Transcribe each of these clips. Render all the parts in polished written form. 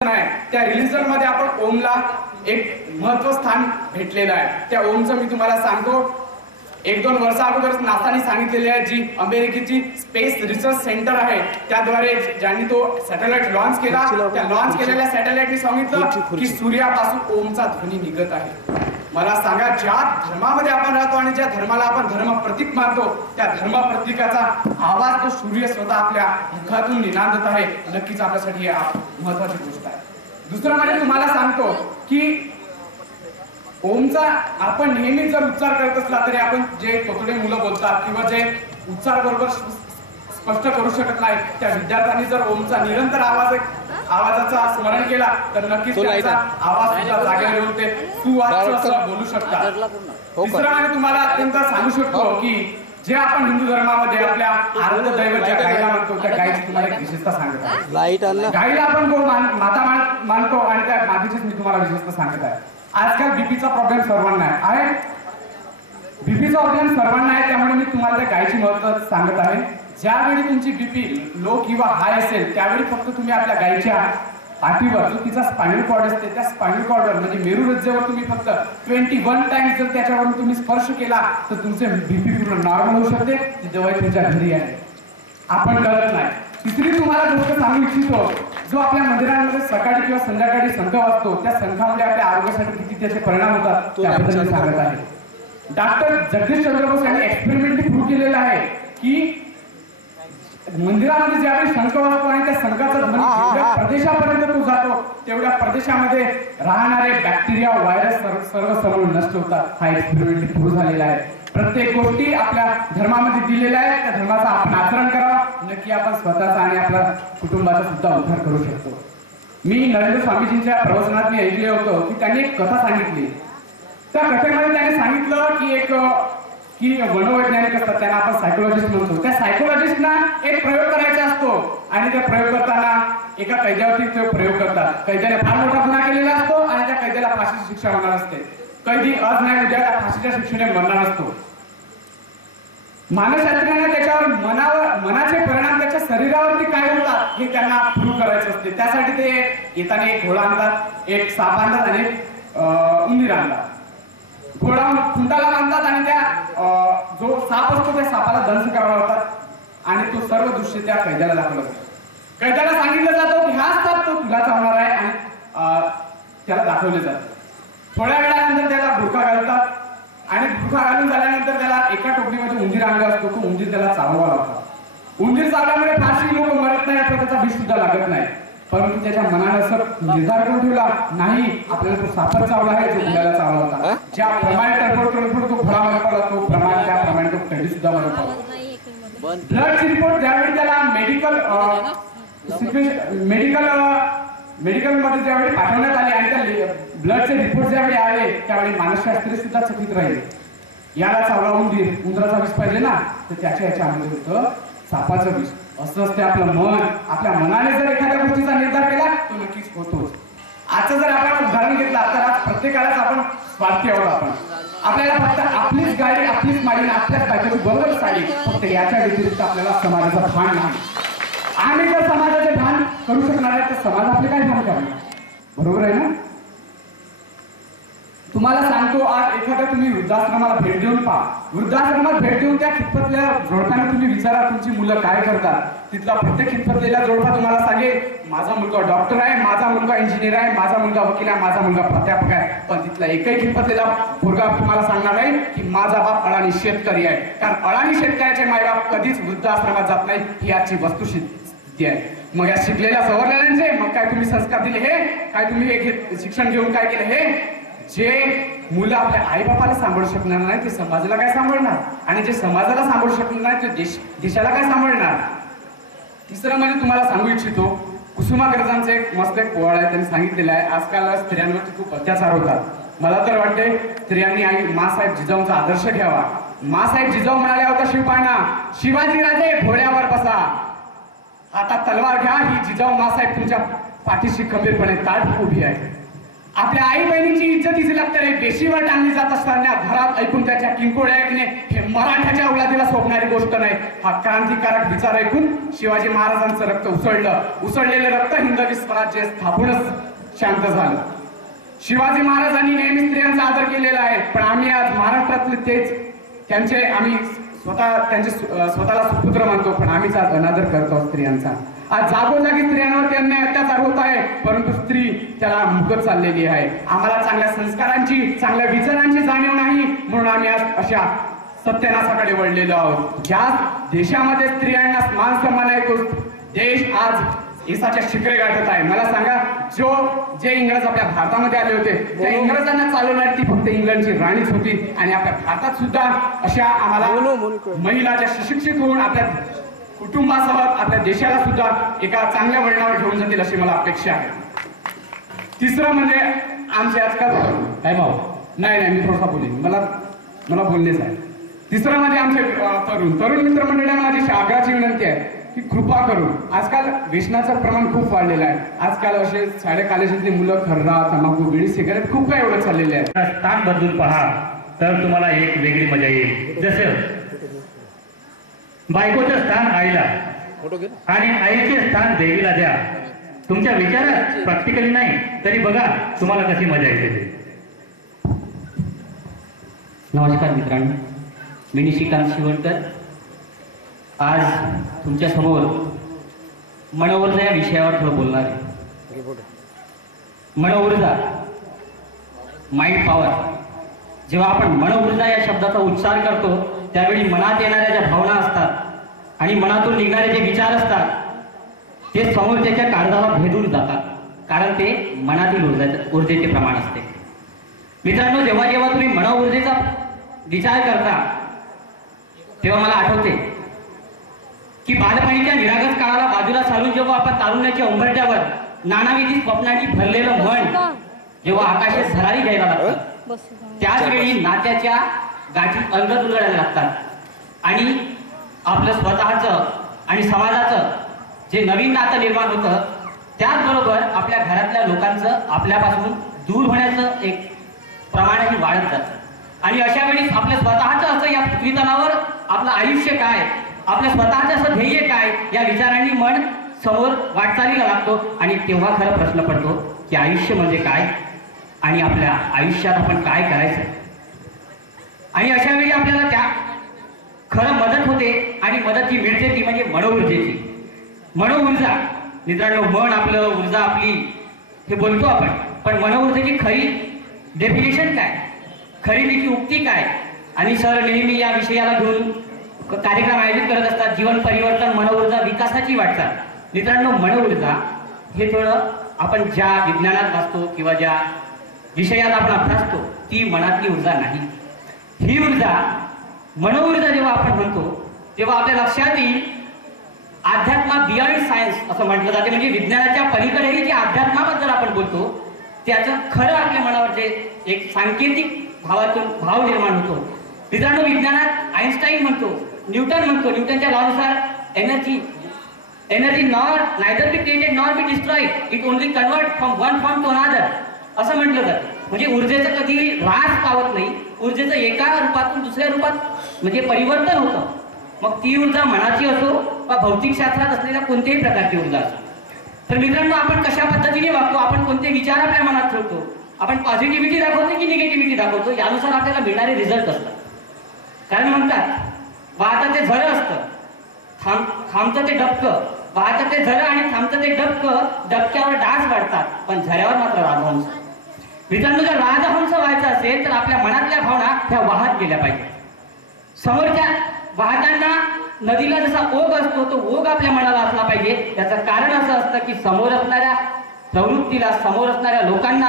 त्या रिलीजन मध्ये आपण ओमला एक महत्व स्थान भेटलेलं आहे। त्या ओमचं मी तुम्हाला सांगतो, 1-2 वर्षा अगोदर नासाने सांगितलेली आहे, जी अमेरिकेची स्पेस रिसर्च सेंटर आहे, त्याद्वारे ज्यांनी तो सॅटेलाइट लॉन्च केला, त्या लॉन्च केलेल्या सॅटेलाइटने सांगितलं की सूर्यापासून ओमचा ध्वनी निघत आहे। मला सांगा, ज्या धर्मामध्ये आपण राहतो आणि ज्या धर्माला आपण धर्म प्रतीक मानतो, त्या धर्म प्रतीकाचा आवाज तो सूर्य स्वतः आपल्या मुखातून निनादत आहे। नक्कीच आपल्यासाठी महत्वाची गोष्ट आहे। दुसरं म्हणजे तुम्हाला सांगतो की ओमचा आपण नेहमी जर उच्चार करत असला तरी आपण जे तोतडे मुलं बोलतात किंवा जे उच्चार बरोबर स्पष्ट करू शकत नाही, त्या विद्यार्थ्यांनी जर ओमचा निरंतर आवाजाचा स्मरण केला तर नक्कीच त्यांचा आवाज सुद्धा जागेवर येऊन ते सुवाच्य बोलू शकतात। तिसरं म्हणजे तुम्हाला अत्यंत सांगू शकतो की जे आपण हिंदू धर्मामध्ये आपल्या आराध्य दैवत ज्या गायीला मानतो, त्या गायीची तुम्हाला एक विशेषता सांगत आहे। गायीला आपण माता मानतो आणि त्या मातीचीच मी तुम्हाला विशेषता सांगत आहे। आजकाल बीपीचा प्रॉब्लेम सर्वांना आहे, बीपीचा प्रॉब्लेम सर्वांना आहे, त्यामुळे मी तुम्हाला त्या गायीची महत्त्व सांगत आहे। ज्यावेळी तुमची बीपी लो किंवा हाय असेल त्यावेळी फक्त तुम्ही आपल्या गायीच्या पाठीवर जो तिचा स्पायनल कॉर्ड असते, त्या स्पायनल कॉर्डवर म्हणजे मेरुरज्जेवर तुम्ही फक्त 21 टाइम्स जर त्याच्यावरून तुम्ही स्पर्श केला तर तुमचे बीपी पूर्ण नॉर्मल होऊ शकते। ती दवाई तुमच्या घरी आहे, आपण करत नाही। तिसरी तुम्हाला गोष्ट सांगू इच्छितो, जो आपल्या मंदिरांमध्ये सकाळी किंवा संध्याकाळी शंख वाजतो, त्या शंखामध्ये आपल्या आरोग्यासाठी किती त्याचे परिणाम होतात त्याबद्दल मी सांगत आहे। डॉक्टर जगदीश चंद्र बोस यांनी एक्सपेरिमेंटली प्रूव्ह केलेलं आहे की मंदिरामध्ये ज्यावेळी शंख वाजतो आणि त्या शंखाचा ध्वनी जेवढ्या प्रदेशापर्यंत तो जातो, तेवढ्या प्रदेशामध्ये राहणारे बॅक्टेरिया, व्हायरस सर्व समूळ नष्ट होतात। हा एक्सपेरिमेंटली प्रूव्ह झालेला आहे। प्रत्येक गोष्टी आपल्या धर्मामध्ये दिलेल्या आहेत, त्या धर्माचा आपण आचरण करावं, नक्की आपण स्वतःचा आणि आपल्या कुटुंबाचा सुद्धा उद्धार करू शकतो। मी नरेंद्र स्वामीजींच्या प्रवचनात मी ऐकले होतो की त्यांनी एक कथा सांगितली। त्या कथेमध्ये त्यांनी सांगितलं की मनोवैज्ञानिक असतात, त्यांना आपण सायकोलॉजिस्ट म्हणतो, त्या सायकोलॉजिस्टना एक प्रयोग करायचा असतो आणि त्या प्रयोग करताना एका कैद्यावरती ते प्रयोग करतात। कैद्याने फार मोठा गुन्हा केलेला असतो आणि त्या कैद्याला फाशीची शिक्षा होणार असते। कैदी आज नाही उद्या त्या फाशीच्या शिक्षेने मरणार असतो। मानसशास्त्रज्ञांना त्याच्यावर मनाचे परिणाम त्याच्या शरीरावरती काय होतात हे त्यांना प्रूव्ह करायचं असते। त्यासाठी ते येताना एक घोडा आणतात, एक साप आणतात आणि उंदीर आणतात। घोडा खुंटाला बांधतात आणि त्या जो साप असतो त्या सापाला दंश करावा लागतात आणि तो सर्व दृश्य त्या कैद्याला दाखवलं जातं। कैद्याला सांगितलं जातं की हाच साप तो तुला चावणार आहे आणि त्याला दाखवले जातं। थोड्या वेळानंतर त्याला बुरखा घालतात आणि बुरखा घालून झाल्यानंतर त्याला एका टोपलीमध्ये उंदीर आणला असतो, तो उंदीर त्याला चाववा लागतो। उंदीर चावल्यामुळे फारशी लोक मरत नाही अथवा त्याचा विष सुद्धा लागत नाही, परंतु त्याच्या मनाने असं निर्धार करून ठेवला नाही, आपल्याला तो सापच चावला आहे जो मुलाला चावला होता। ज्याप्रमाणे तडफड तो घोडा मरत पडला, तो प्रमाणे त्याप्रमाणे तो कैदी सुद्धा मरत पडला। ब्लडची रिपोर्ट ज्यावेळी त्याला मेडिकल मध्ये ज्यावेळी पाठवण्यात आले आणि त्या ब्लडचे रिपोर्ट ज्यावेळी आले त्यावेळी मानसशास्त्री सुद्धा चकित राहिले। याला चावला उंदीर, उंदराचा विष पाहिजे ना, तर त्याच्या याच्यामध्ये होतं सापाचं विष। असं असते आपलं मन, आपल्या मनाने जर एखाद्या गोष्टीचा निर्धार केला तो नक्कीच होतोच। आजचं जर आपण उदाहरण घेतला तर आज प्रत्येकालाच आपण स्वार्थी आहोत। आपण आपल्याला फक्त आपलीच गाडी, आपलीच माडी, आपल्याच बायकोची बरोबर साडी, फक्त याच्या व्यतिरिक्त आपल्याला समाजाचं भान नाही। आम्ही जर समाजाचे भान करू शकणार आहे तर समाज आपले काय भान करणार, बरोबर आहे ना? तुम्हाला सांगतो, आज एखाद्या तुम्ही वृद्धाश्रमाला भेट देऊन पहा, वृद्धाश्रमात भेट देऊन त्या खितपतलेल्या जोडप्यांना तुम्ही विचारा तुमची मुलं काय करतात। तिथला प्रत्येक खितपतलेला जोडपा तुम्हाला सांगेल माझा मुलगा डॉक्टर आहे, माझा मुलगा इंजिनियर आहे, माझा मुलगा वकील आहे, माझा मुलगा प्राध्यापक आहे। पण तिथला एकही खितपतलेला मुलगा तुम्हाला सांगणार नाही की माझा बाप अडाणी शेतकरी आहे, कारण अडाणी शेतकऱ्याचे मायबाप कधीच वृद्धाश्रमात जात नाही, ही आजची वस्तुस्थिती आहे। मग या शिकलेल्या सवरलेल्यांचे मग काय तुम्ही संस्कार दिले, हे काय तुम्ही हे शिक्षण घेऊन काय केलं, हे जे मुलं आपल्या आई बापाला सांभाळू शकणार नाही ते समाजाला काय सांभाळणार, आणि जे समाजाला सांभाळू शकणार नाही ते देशाला काय सांभाळणार। तिसरं म्हणजे तुम्हाला सांगू इच्छितो, कुसुमाग्रजांचं एक मस्त एक पोवाडा आहे, त्यांनी सांगितलेलं आहे आजकाल स्त्रियांवरती खूप अत्याचार होतात। मला तर वाटते स्त्रियांनी आई माँसाहेब जिजाऊंचा आदर्श घ्यावा। माँसाहेब जिजाऊ म्हणाल्या होत्या शिवपायांना, शिवाजी राजे घोड्यावर बसा, हातात तलवार घ्या, ही जिजाऊ माँसाहेब तुमच्या पाठीशी खंबीरपणे ताठ उभी आहे। आपल्या आई बहिणीची इज्जतीची लागते बेशीवर टांगली जात असताना घरात ऐकून त्याच्या किंकोळ्या ऐकणे हे मराठ्याच्या औलादीला सोपणारी गोष्ट नाही. हा क्रांतिकारक विचार ऐकून शिवाजी महाराजांचं रक्त उसळलेलं रक्त हिंदवी स्वराज्य स्थापूनच शांत झालं. शिवाजी महाराजांनी नेहमी स्त्रियांचा आदर केलेला आहे, पण आम्ही आज महाराष्ट्रातले तेच आम्ही स्वतःला सुपुत्र मानतो, पण आम्हीच आज अनादर करतो स्त्रियांचा. आज जागोजागी स्त्रियांवर अन्याय अत्याचार होत आहे, परंतु स्त्री त्याला मुकत चाललेली आहे. आम्हाला चांगल्या संस्कारांची चांगल्या विचारांची जाणीव नाही, म्हणून आम्ही आज अशा सत्यानाशाकडे वळलेलो आहोत. ज्या देशामध्ये स्त्रियांना मान सन्मान आहे तो देश आज यशाच्या शिखरे गाठत आहे. मला सांगा, जे इंग्रज आपल्या भारतामध्ये आले होते त्या इंग्रजांना चालवणारी ती फक्त इंग्लंडची राणीच होती, आणि आपल्या भारतात सुद्धा अशा आम्हाला महिला ज्या सुशिक्षित होऊन आपल्या कुटुंबासह आपल्या देशाला सुद्धा एका चांगल्या वळणावर घेऊन जातील अशी मला अपेक्षा आहे. तिसरं म्हणजे आमचे आजकाल नाही मी थोडासा बोलेन, मला बोलणेच आहे. तिसरं म्हणजे आमचे तरुण मित्रमंडळांना माझी आग्रहाची विनंती आहे की कृपा करून आजकाल व्यसनाचं प्रमाण खूप वाढलेलं आहे. आजकाल असे शाळा कॉलेजातली मुलं खर्रा, तंबाखू, बीडी, सिगारेट खूप काही एवढं चाललेले आहे. स्थान बदलून पहा तर तुम्हाला एक वेगळी मजा येईल. जसं बायकोचं स्थान आईला आणि आईचे स्थान देवीला द्या. तुमच्या विचारात प्रॅक्टिकली नाही तरी बघा तुम्हाला कशी मजा येते ते. नमस्कार मित्रांनो, मी निशिकांत शिवणकर. आज तुमच्या समोर मनोऊर्जा या विषयावर थोडं बोलणार आहे. मनोऊर्जा, माइंड पॉवर. जेव्हा आपण मनोऊर्जा या शब्दाचा उच्चार करतो त्यावेळी मनात येणाऱ्या ज्या भावना असतात आणि मनातून निघणारे जे विचार असतात ते समोरच्याच्या काळजाला भेदून जातात, कारण ते मनातील ऊर्जेचे प्रमाण असते. मित्रांनो, जेव्हा जेव्हा तुम्ही मनोऊर्जेचा विचार करता तेव्हा मला आठवते की बालपणीच्या निरागस काळाला बाजूला सारून जेव्हा आपण तारुण्याच्या उंबरठ्यावर नानाविधी स्वप्नांनी भरलेलं मन जेव्हा आकाशात झरारी घ्यायला लागतं त्याच वेळी नात्याच्या गाठी अंगत उलटायला लागतात आणि आपलं स्वतःचं आणि समाजाचं जे नवीन नातं निर्माण होतं त्याचबरोबर आपल्या घरातल्या लोकांचं आपल्यापासून दूर होण्याचं एक प्रमाणही वाढत जातं. आणि अशा वेळी आपल्या स्वतःचं असं या पृथ्वीतलावर आपलं आयुष्य काय, आपल्या स्वतःचं असं ध्येय काय या विचारांनी मन समोर वाटचालीला लागतो. आणि तेव्हा खरं प्रश्न पडतो की आयुष्य म्हणजे काय आणि आपल्या आयुष्यात आपण काय करायचं. आणि अशा वेळी आपल्याला त्या खरं मदत होते आणि मदत जी मिळते ती म्हणजे मनोऊर्जेची. मनोऊर्जा मित्रांनो, मन आपलं, ऊर्जा आपली हे बोलतो आपण, पण मनोऊर्जेची खरी डेफिनेशन काय, खरी तिची उक्ती काय. आणि सर नेहमी या विषयाला घेऊन कार्यक्रम आयोजित करत असतात, जीवन परिवर्तन, मनोऊर्जा, विकासाची वाटचाल. मित्रांनो, मनोऊर्जा हे थोडं आपण ज्या विज्ञानात वाचतो किंवा ज्या विषयात आपण अभ्यासतो ती मनातली ऊर्जा नाही. ही ऊर्जा, मनोऊर्जा जेव्हा आपण म्हणतो तेव्हा आपल्या लक्षात येईल अध्यात्मा बियॉन्ड सायन्स असं म्हटलं जाते. म्हणजे विज्ञानाच्या पलीकडेही जे अध्यात्माबद्दल आपण बोलतो त्याचं खरं आपल्या मनावर जे एक सांकेतिक भाव निर्माण होतो. मित्रांनो, विज्ञानात आईन्स्टाईन म्हणतो, न्यूटन म्हणतो, न्यूटनच्या लॉनुसार energy neither be created nor be destroyed, it only convert from one form to another असं म्हटलं जातं. म्हणजे ऊर्जेचं कधी ऱ्हास पावत नाही, ऊर्जेचं एका रूपातून दुसऱ्या रूपात म्हणजे परिवर्तन होतं. मग ती ऊर्जा मनाची असो वा भौतिक शास्त्रात असलेल्या कोणत्याही प्रकारची ऊर्जा असो. तर मित्रांनो, आपण कशा पद्धतीने वागतो, आपण कोणते विचार आपल्या मनात ठेवतो, आपण पॉझिटिव्हिटी दाखवतो की निगेटिव्हिटी दाखवतो, यानुसार आपल्याला मिळणारे रिझल्ट असतात. कारण म्हणतात वाहतं ते झरं असतं, थांबतं ते डबकं. वाहतं ते झरं आणि थांबतं ते डबकं. डबक्यावर डास वाढतात पण झऱ्यावर मात्र राजहंस. मित्रांनो, जर राजहंस व्हायचं असेल तर आपल्या मनातल्या भावना ह्या वाहत गेल्या पाहिजे. समोरच्या वाहताना नदीला जसा ओघ असतो तो ओघ आपल्या मनाला असला पाहिजे. याचं कारण असं असतं की समोर असणाऱ्या प्रवृत्तीला, समोर असणाऱ्या लोकांना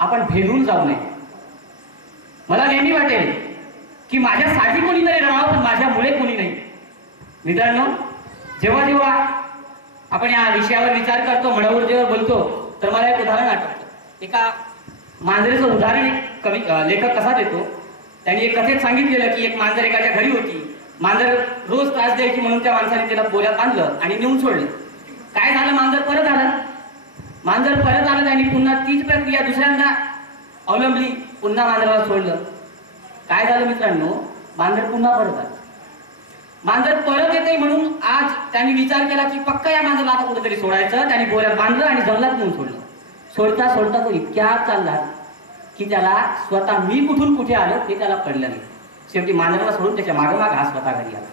आपण भेदून जाऊ नये. मला नेहमी वाटेल की माझ्यासाठी कोणीतरी राहावं पण माझ्यामुळे कोणी नाही. मित्रांनो, जेव्हा जेव्हा आपण या विषयावर विचार करतो, मनोऊर्जेवर बोलतो, तर मला एक उदाहरण आठवतं. एका मांजरीचं उदाहरण एक लेखक कसा देतो, त्यांनी एक कथेत सांगितलेलं की एक मांजर एकाच्या घरी होती. मांजर रोज त्रास द्यायची म्हणून त्या माणसाने तिला बोऱ्यात बांधलं आणि नेऊन सोडले. काय झालं, मांजर परत आलं. मांजर परत आलं आणि पुन्हा तीच प्रक्रिया दुसऱ्यांदा अवलंबली, पुन्हा मांजराला सोडलं. काय झालं मित्रांनो, मांजर पुन्हा परत आलं. मांजर परत येते म्हणून आज त्यांनी विचार केला की पक्का या मांजराला आता कुठेतरी सोडायचं. त्यांनी बोऱ्यात बांधलं आणि जंगलात नेऊन सोडलं. सोडता सोडता तो इतक्या चालला की त्याला स्वतः मी कुठून कुठे आलो ते त्याला कळलं नाही. शेवटी मांजराला सोडून त्याच्या मागोमाग हा स्वतः घरी आला.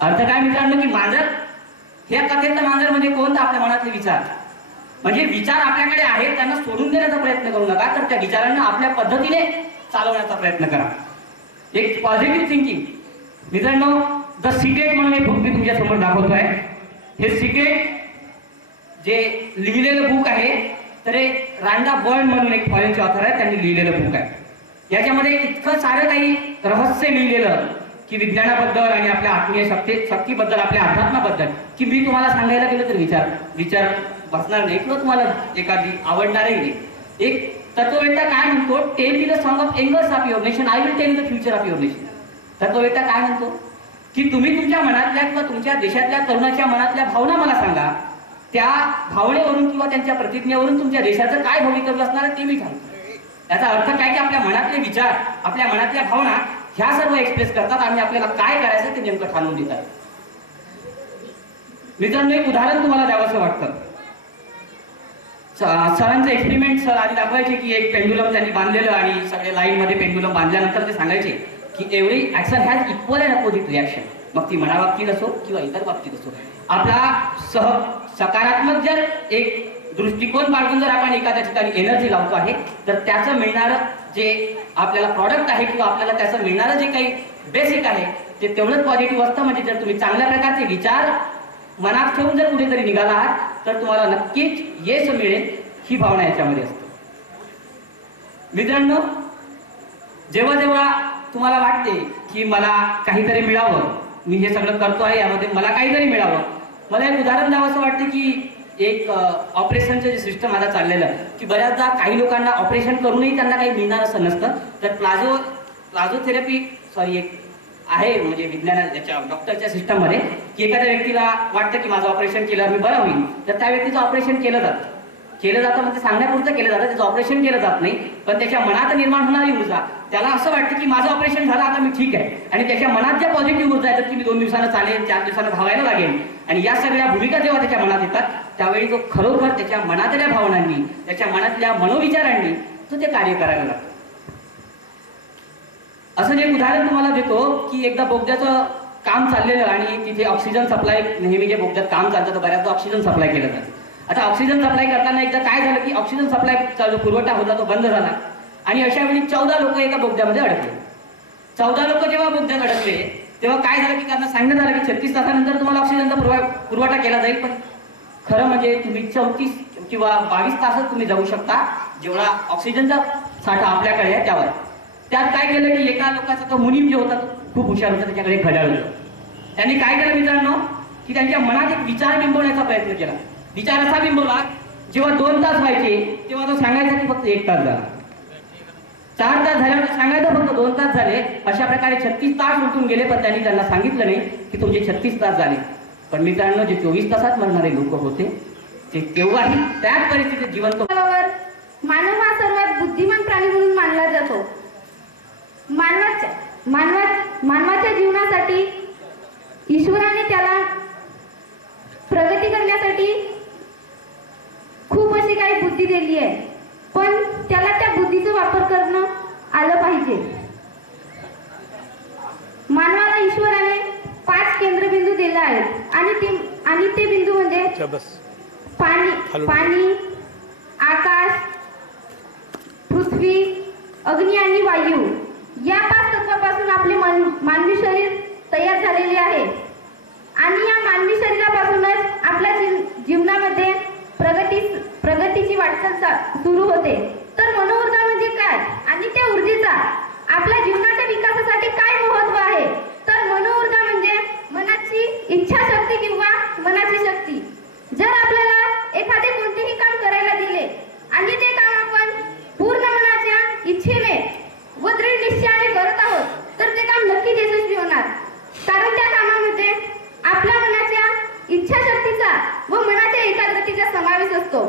अर्थ काय मित्रांनो, की मांजर ह्या कथेतलं मांजर म्हणजे कोण? तर आपल्या मनातले विचार. म्हणजे विचार आपल्याकडे आहेत त्यांना सोडून देण्याचा प्रयत्न करू नका, तर त्या विचारांना आपल्या पद्धतीने चालवण्याचा प्रयत्न करा. एक पॉझिटिव्ह थिंकिंग. मित्रांनो, द सिक्रेट म्हणून एक बुक मी तुमच्या समोर दाखवतोय. हे सिक्रेट जे लिहिलेलं बुक आहे, तर हे रांडा बर्न म्हणून एक फॉरेनचे ऑथर आहे, त्यांनी लिहिलेलं बुक आहे. याच्यामध्ये इतकं सारं काही रहस्य लिहिलेलं की विज्ञानाबद्दल आणि आपल्या आत्मीय शक्तीबद्दल, आपल्या अध्यात्माबद्दल, की मी तुम्हाला सांगायला गेलं तर विचार बसणार नाही किंवा तुम्हाला एखादी आवडणारही नाही. एक तत्ववेत्ता काय म्हणतो, tell me the song of angers of your nation, I will tell the future of your nation. तत्ववेत्ता काय म्हणतो की तुम्ही तुमच्या मनातल्या किंवा तुमच्या देशातल्या तरुणाच्या मनातल्या भावना मला सांगा, त्या भावनेवरून किंवा त्यांच्या प्रतिज्ञेवरून तुमच्या देशाचं काय भवितव्य असणार आहे ते मी सांगतो. याचा अर्थ काय की आपल्या मनातले विचार, आपल्या मनातल्या भावना ह्या सर्व एक्सप्रेस करतात आणि आपल्याला काय करायचं ते नेमकं ठाणून देतात. मित्रांनो, एक उदाहरण तुम्हाला द्यावंसं वाटतं. सरांचं एक्सपेरिमेंट सर आधी दाखवायचे की एक पेंडुलम त्यांनी बांधलेलं आणि सगळे लाईन मध्ये पेंडुलम बांधल्यानंतर ते सांगायचे की every action has equal and opposite reaction. मग ती मनाबाबतीत असो किंवा इतर बाबतीत असो, आपला सकारात्मक जर एक दृष्टिकोन बाळगून जर आपण एखाद्या ठिकाणी एनर्जी लावतो आहे, तर त्याचं मिळणारं जे आपल्याला प्रॉडक्ट आहे किंवा आपल्याला त्याचं मिळणारं जे काही बेसिक आहे ते तेवढंच पॉझिटिव्ह असतं. म्हणजे जर तुम्ही चांगल्या प्रकारचे विचार मनात ठेवून जर कुठेतरी निघाला आहात तर तुम्हाला नक्कीच यश मिळेल, ही भावना याच्यामध्ये असते. मित्रांनो, जेव्हा जेव्हा तुम्हाला वाटते की मला काहीतरी मिळावं, मी हे सगळं करतो आहे यामध्ये मला काहीतरी मिळावं, मला एक उदाहरण द्यावं असं वाटतं की एक ऑपरेशनचं जे सिस्टम आता चाललेलं की बऱ्याचदा काही लोकांना ऑपरेशन करूनही त्यांना काही मिळणार असं नसतं. तर प्लाझोथेरपी एक आहे म्हणजे विज्ञानाच्या डॉक्टरच्या सिस्टममध्ये की एखाद्या व्यक्तीला वाटतं की माझं ऑपरेशन केलं मी बरं होईल, तर त्या व्यक्तीचं ऑपरेशन केलं जातं म्हणजे सांगण्यापुरतं केलं जातं, त्याचं ऑपरेशन केलं जात नाही. पण त्याच्या मनात निर्माण होणारी ऊर्जा, त्याला असं वाटतं की माझं ऑपरेशन झालं आता मी ठीक आहे, आणि त्याच्या मनात ज्या पॉझिटिव्ह ऊर्जा येतात की मी 2 दिवसानं चालेल, 4 दिवसानं धावायला लागेल, आणि या सगळ्या भूमिका जेव्हा त्याच्या मनात येतात त्यावेळी तो खरोखर त्याच्या मनातल्या भावनांनी, त्याच्या मनातल्या मनोविचारांनी तो ते कार्य करायला लागतो. असं एक उदाहरण तुम्हाला देतो की एकदा बोगद्याचं काम चाललेलं आणि तिथे ऑक्सिजन सप्लाय, नेहमी जे बोगद्यात काम चालतं तर बऱ्याचदा ऑक्सिजन सप्लाय केलं जातं. आता ऑक्सिजन सप्लाय करताना एकदा काय झालं की ऑक्सिजन सप्लायचा जो पुरवठा होता तो बंद झाला आणि अशा वेळी 14 लोक एका बोगद्यामध्ये अडकले. 14 लोक जेव्हा बोगद्यात अडकले तेव्हा काय झालं की त्यांना सांगण्यात आलं की 36 तासानंतर तुम्हाला ऑक्सिजनचा पुरवठा केला जाईल, पण खरं म्हणजे तुम्ही 34 किंवा 22 तासात तुम्ही जाऊ शकता, जेवढा ऑक्सिजनचा साठा आपल्याकडे आहे त्यावर. त्यात काय केलं की एका लोकांचा तो मुनीम जो होता खूप हुशार होता, त्याच्याकडे घड्याळ होतं. त्यांनी काय केलं मित्रांनो की त्यांच्या मनात एक विचार बिंबवण्याचा प्रयत्न केला. विचार असा बिंबवला, जेव्हा 2 तास व्हायचे तेव्हा तो सांगायचा की फक्त 1 तास झाला, 4 तास झाल्यावर सांगायचं फक्त 2 तास झाले. अशा प्रकारे 36 तास उलटून गेले, पण त्यांनी त्यांना सांगितलं नाही की तुमचे 36 तास झाले. पण मित्रांनो, जे 24 तासात मरणारे लोक होते ते तेव्हाही त्याच परिस्थितीत जिवंत. मानव हा सर्वात बुद्धिमान प्राणी म्हणून मानला जातो. मानवाच्या जीवनासाठी ईश्वराने त्याला प्रगती करण्यासाठी खूप अशी काही बुद्धी दिली आहे, पण त्याला त्या बुद्धीचा वापर करणं आलं पाहिजे. मानवाला ईश्वराने 5 केंद्रबिंदू दिले आहेत आणि ते बिंदू म्हणजे पाणी, आकाश, पृथ्वी, अग्नी आणि वायू. या 5 तत्वापासून आपले मानवी शरीर तयार झालेले आहे आणि या मानवी शरीरापासूनच आपल्या जीवनामध्ये प्रगतीची वाटचाल सुरू होते. तर मनोऊर्जा म्हणजे काय आणि त्या ऊर्जेचा आपल्या जीवनाच्या विकासासाठी काय महत्त्व आहे? तर मनोऊर्जा म्हणजे मनाची इच्छाशक्ती किंवा मनाची शक्ती. जर आपल्याला एखादे कोणतेही काम करायला दिले आणि ते काम आपण पूर्ण मनाच्या इच्छेने व दृढ निश्चयाने करत आहोत तर ते काम नक्कीच यशस्वी होणार, कारण त्या कामामध्ये आपल्या मनाच्या इच्छाशक्तीचा व मनाच्या एकाग्रतेचा समावेश असतो.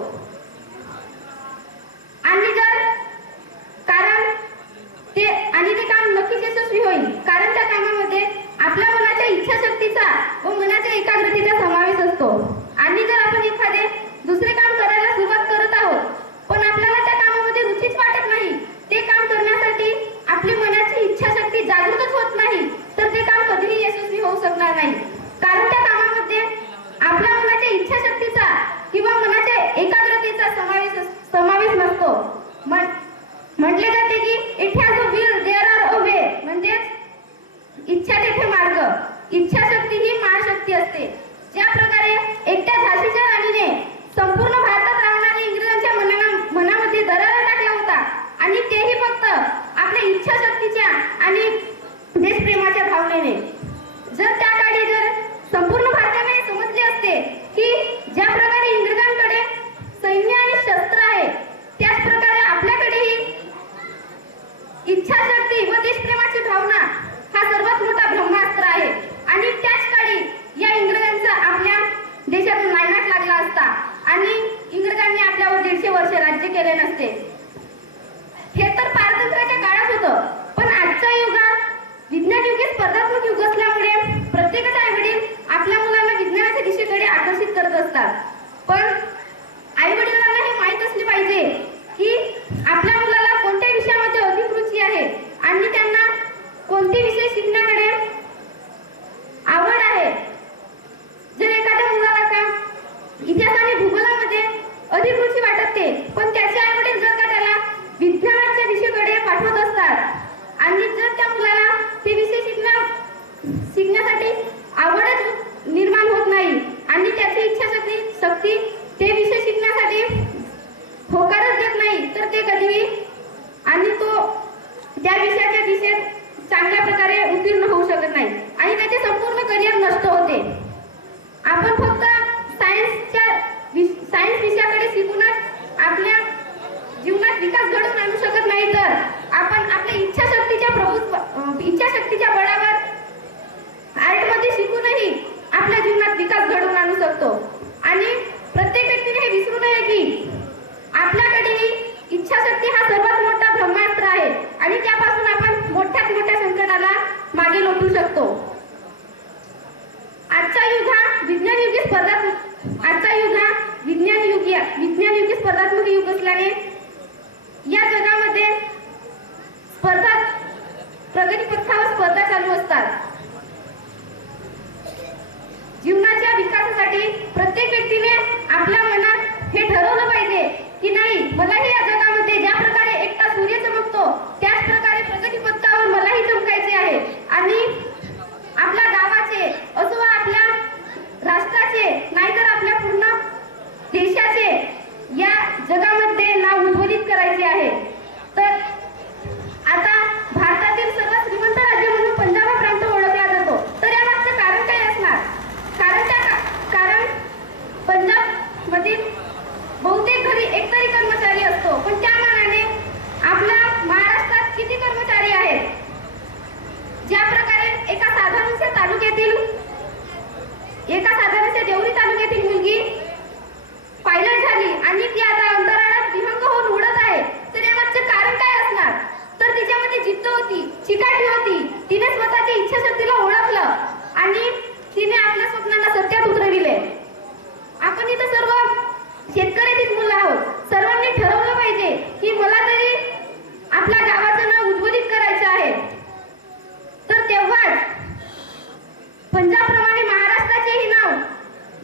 तेही फक्त आपल्या इच्छाशक्तीच्या आणि देशप्रेमाच्या भावनेने. जर त्या काळी जर संपूर्ण भारताने समजले असते की ज्या प्रकारे इंग्रजांकडे सैन्य आणि शस्त्र आहे, त्याच प्रकारे आपल्याकडेही इच्छाशक्ती व देशप्रेमाची भावना हा सर्वात मोठा ब्रह्मास्त्र आहे. आणि त्याच काळी या इंग्रजांचा आपल्या देशातून नायनाट लागला असता आणि इंग्रजांनी आपल्यावर 150 वर्ष राज्य केले नसते. हे तर पारतंत्र्याच्या काळात होतं, पण आजच्या युगात विज्ञान युग हे स्पर्धात्मक युग असल्यामुळे प्रत्येकच आई वडील आपल्या मुलांना विज्ञानाच्या दिशेकडे आकर्षित करत असतात. पण आई वडिलांना हे माहीत असले पाहिजे की आपल्या मुलाला कोणत्या विषयामध्ये अधिक रुची आहे आणि त्यांना कोणते विषय शिकण्याकडे आवड आहे. जर एखाद्या मुलाला का इतिहास आणि भूगोलामध्ये अधिक रुची वाटते, पण त्याचे आई वडील जर का त्याला विज्ञानाच्या दिशेकडे पाठवत असतात आणि जर त्या मुलाला ते विषय शिकण्यासाठी आवडच निर्माण होत नाही आणि त्याची इच्छाशक्ती ते विषय शिकण्यासाठी होकारच देत नाही, तर ते कधीही आणि तो त्या विषयाच्या दिशेत चांगल्या प्रकारे उत्तीर्ण होऊ शकत नाही आणि त्याचे संपूर्ण करिअर नष्ट होते. आपण फक्त सायन्स विषयाकडे शिकूनच आपल्या जीवनात विकास घडवून आणू शकत नाही, तर आपण आपल्या इच्छाशक्तीच्या बळावर आर्टमध्ये शिकूनही आपल्या जीवनात विकास घडवून आणू शकतो. आणि प्रत्येक व्यक्तीने हे विसरू नये की आपल्याकडेही इच्छाशक्ती हा सर्वात मोठा ब्रह्मास्त्र आहे आणि त्यापासून आपण मोठ्यात मोठ्या संकटाला मागे लोटू शकतो. आजचा युग हा विज्ञान युगी स्पर्धात्मक युग असल्याने या जगामध्ये प्रगती पथावर स्पर्धा चालू असतात. जीवनाच्या विकासासाठी प्रत्येक व्यक्तीने आपल्या मनात हे ठरवलं पाहिजे की नाही, मलाही या जगामध्ये ज्या प्रकारे एकटा सूर्य चमकतो त्याच प्रकारे प्रगती पथावर मलाही चमकायचे आहे आणि आपल्या गावाचे असो वा आपल्या राष्ट्राचे नाहीतर आपल्या पूर्ण देशाचे या जगामध्ये नाव उज्ज्वलित करायचे आहे. तर आता भारतातील सर्वात श्रीमंत राज्य म्हणून पंजाब हा प्रांत ओळखला जातो. तर यामागचं कारण काय असणार? कारण पंजाब मधील बहुतेक घरी एकतरी कर्मचारी असतो, पण त्या मानाने आपल्या महाराष्ट्रात किती कर्मचारी आहेत? ज्या प्रकारे एका साधारणशा देवरी तालुक्यातील मुलगी पायलट झाली आणि ती आता अंतराळात विहंग होऊन उडत आहे, तर यामागचे कारण काय असणार? तर तिच्यामध्ये जिद्द होती, चिकाटी होती, तिने स्वतःच्या इच्छाशक्तीला ओळखलं आणि तिने आपल्या स्वप्नांना सत्यात उतरविले. आपण इथं सर्व शेतकऱ्याचीच मुलं आहोत. सर्वांनी ठरवलं पाहिजे की मला तरी आपल्या गावाचं नाव उज्ज्वलित करायचं आहे. तर तेव्हाच पंजाबप्रमाणे महाराष्ट्राचेही नाव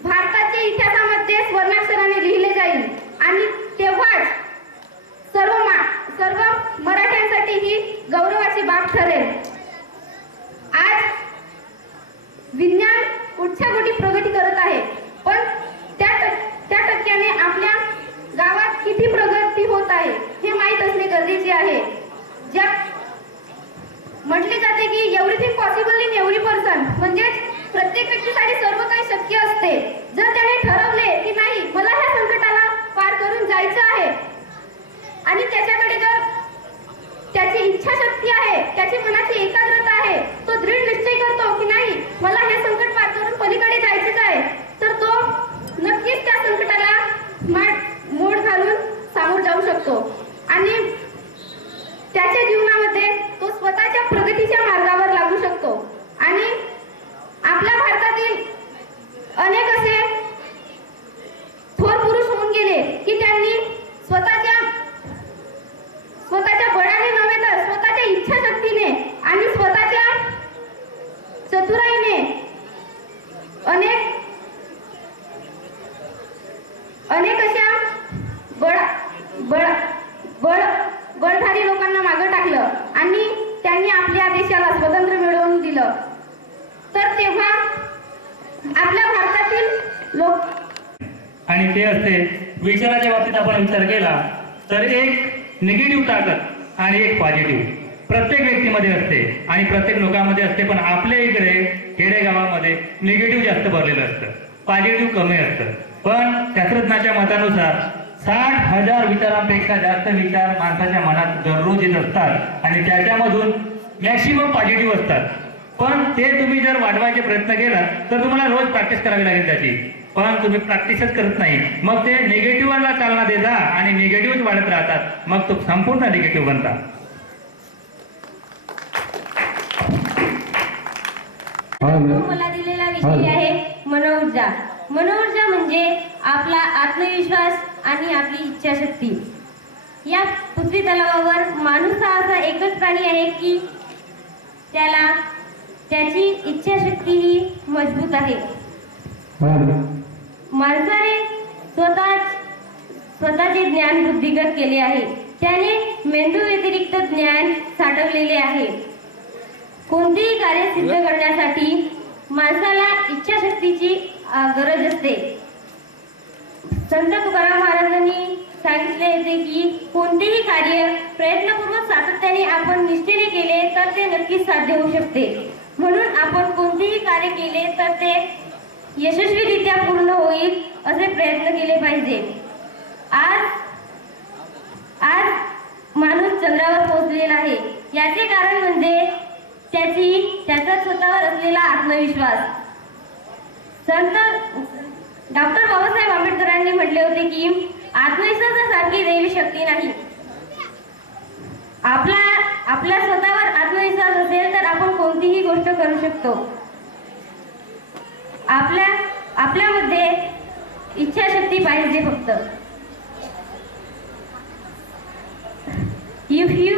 भारताच्या इतिहासामध्ये स्वर्णाक्षराने लिहिले जाईल आणि तेव्हाच सर्व मराठ्यांसाठी ही गौरवाची बाब ठरेल. आज विज्ञान उच्च कोटी प्रगती करत आहे, पण त्या टक्क्याने आपल्या गावात किती प्रगती होत आहे हे माहीत असणे गरजेचे आहे. ज्या म्हटले जाते की everything possible in every person, म्हणजे प्रत्येक व्यक्तीसाठी सर्व काही शक्य असते. जर त्याने ठरवले की नाही मला ह्या संकटाला पार करून जायचं आहे आणि त्याच्याकडे जर त्याची इच्छाशक्ती आहे, त्याची मनाची एकाग्रता आहे, तो दृढ निश्चय करतो की नाही मला हे संकट पार करून पलीकडे जायचेच आहे, तर तो नक्कीच त्या संकटाला मोड घालून सामोर जाऊ शकतो आणि त्याच्या जीवनामध्ये तो स्वतःच्या प्रगतीच्या मार्गावर लागू शकतो. आणि आपल्या भारतातील अनेक असे थोर पुरुष होऊन गेले की त्यांनी स्वतःच्या बळाने नव्हे तर स्वतःच्या इच्छाशक्तीने आणि स्वतःच्या चतुराईने अनेक अशा बळधारी लोकांना मागे टाकलं आणि त्यांनी आपल्या देशाला स्वातंत्र्य मिळवून दिलं. तर तेव्हा आपल्या भारतातील लोक आणि ते असते विचाराच्या बाबतीत आपण विचार केला तर एक निगेटिव्ह ताकद आणि एक पॉझिटिव्ह प्रत्येक व्यक्तीमध्ये असते आणि प्रत्येक लोकांमध्ये असते, पण आपल्या इकडे खेडेगावामध्ये निगेटिव्ह जास्त भरलेलं असतं, पॉझिटिव्ह कमी असतं. पण शास्त्रज्ञाच्या मतानुसार 60,000 विचारांपेक्षा जास्त विचार माणसाच्या मनात दररोज येत असतात आणि त्याच्यामधून मॅक्सिमम पॉझिटिव्ह असतात. पण ते तुम्ही जर वाढवायचे प्रयत्न केला तर तुम्हाला रोज प्रॅक्टिस करावी लागेल त्याची, पण तुम्ही प्रॅक्टिसच करत नाही. मग ते निगेटिव्हला चालना देता आणि निगेटिव्हच वाढत राहतात, मग तो संपूर्ण निगेटिव्ह बनता. मला दिलेला विषय आहे मनोऊर्जा. मनोऊर्जा म्हणजे आपला आत्मविश्वास आणि आपली इच्छाशक्ती. या पृथ्वी तलावावर माणूस हा असा एकच प्राणी आहे की त्याची इच्छाशक्ती ही मजबूत आहे. माणसाने स्वतःचे ज्ञान वृद्धिगत केले आहे. त्याने मेंदू व्यतिरिक्त ज्ञान साठवलेले आहे. कोणतेही कार्य सिद्ध करण्यासाठी माणसाला इच्छाशक्तीची गरज असते. संत तुकाराम महाराजांनी सांगितले होते की कोणतेही कार्य प्रयत्नपूर्वक सातत्याने आपण निष्ठेने केले तर ते नक्कीच साध्य होऊ शकते. म्हणून आपण कोणतेही कार्य केले तर ते यशस्वीरित्या पूर्ण होईल असे प्रयत्न केले पाहिजे. आज माणूस चंद्रावर पोहोचलेला आहे. याचे कारण म्हणजे त्याचा स्वतःवर असलेला आत्मविश्वास. संत डॉक्टर बाबासाहेब आंबेडकरांनी म्हटले होते की आत्मविश्वासासारखी देवी शक्ती नाही. आपल्या स्वतःवर आत्मविश्वास असेल तर आपण कोणतीही गोष्ट करू शकतो. आपल्यामध्ये इच्छाशक्ती पाहिजे फक्त. If you